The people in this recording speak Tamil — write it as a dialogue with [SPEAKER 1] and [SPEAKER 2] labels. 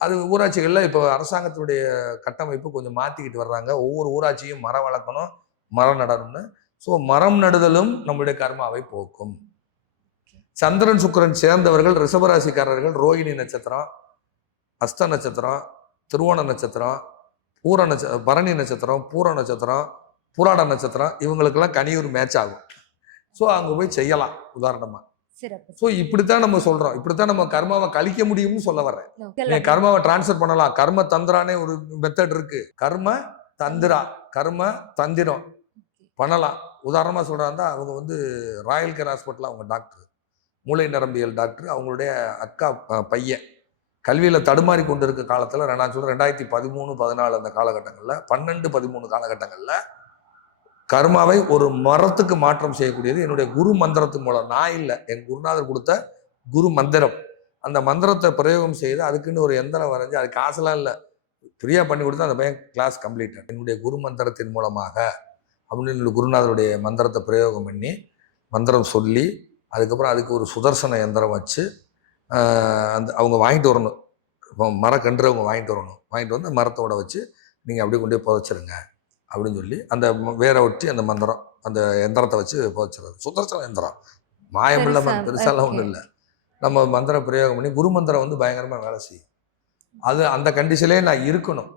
[SPEAKER 1] அது ஊராட்சிகளில் இப்போ அரசாங்கத்தினுடைய கட்டமைப்பு கொஞ்சம் மாற்றிக்கிட்டு வர்றாங்க. ஒவ்வொரு ஊராட்சியும் மரம் வளர்க்கணும் மரம் நடணும்னு. ஸோ மரம் நடுதலும் நம்மளுடைய கர்மாவை போக்கும். சந்திரன் சுக்கிரன் சேர்ந்தவர்கள் ரிஷபராசிக்காரர்கள் ரோகிணி நட்சத்திரம் அஸ்த நட்சத்திரம் திருவோண நட்சத்திரம் பூர நட்ச பரணி நட்சத்திரம் பூர நட்சத்திரம் பூராட நட்சத்திரம் இவங்களுக்கெல்லாம் கனியூர் மேட்ச் ஆகும். ஸோ அங்கே போய் செய்யலாம் உதாரணமாக ஸோ இப்படித்தான் நம்ம சொல்கிறோம் இப்படித்தான் நம்ம கர்மாவை கழிக்க முடியும்னு சொல்ல வர்றேன். நீ. கர்மாவை டிரான்ஸ்ஃபர் பண்ணலாம். கர்ம தந்திரானே ஒரு மெத்தட் இருக்கு. கர்ம தந்திரா. கர்ம தந்திரம். பண்ணலாம். உதாரணமாக சொல்கிறாந்தா அவங்க வந்து ராயல் கேர் ஹாஸ்பிட்டல் அவங்க டாக்டர். மூளை நரம்பியல் டாக்டர். அவங்களுடைய அக்கா பையன். கல்வியில் தடுமாறி கொண்டு இருக்க காலத்தில் நான் சொல்கிறேன் ரெண்டாயிரத்தி பதிமூணு பதினாலு அந்த காலகட்டங்களில் பன்னெண்டு பதிமூணு காலகட்டங்களில் கர்மாவை ஒரு மரத்துக்கு மாற்றம் செய்யக்கூடியது. என்னுடைய குரு மந்திரத்தின் மூலம். நான் இல்லை. என் குருநாதர் கொடுத்த குரு மந்திரம். அந்த மந்திரத்தை பிரயோகம் செய்து அதுக்குன்னு ஒரு எந்திரம் வரைஞ்சி அது காசுலாம் இல்லை. ஃப்ரீயாக பண்ணி கொடுத்தா அந்த பையன் கிளாஸ் கம்ப்ளீட் என்னுடைய குரு மந்திரத்தின் மூலமாக அப்படின்னு என்னுடைய குருநாதருடைய மந்திரத்தை பிரயோகம் பண்ணி மந்திரம் சொல்லி அதுக்கப்புறம் அதுக்கு ஒரு சுதர்சன எந்திரம் வச்சு அந்த அவங்க வாங்கிட்டு வரணும். இப்போ மரக்கன்று அவங்க வாங்கிட்டு வரணும். வாங்கிட்டு வந்து மரத்தோட வச்சு நீங்கள் அப்படியே கொண்டு போய் புதைச்சிருங்க. அப்படின்னு சொல்லி அந்த வேரை ஒட்டி அந்த மந்திரம் அந்த எந்திரத்தை வச்சு புதைச்சிடுறது. சுதர்சன எந்திரம். மாயமில்ல
[SPEAKER 2] பெருசா,
[SPEAKER 1] பெருசாலாம் ஒன்றும். இல்லை நம்ம மந்திரம் பிரயோகம் பண்ணி குரு மந்திரம் வந்து பயங்கரமாக வேலை செய்யும். அது அந்த கண்டிஷன்லேயே நான் இருக்கணும்.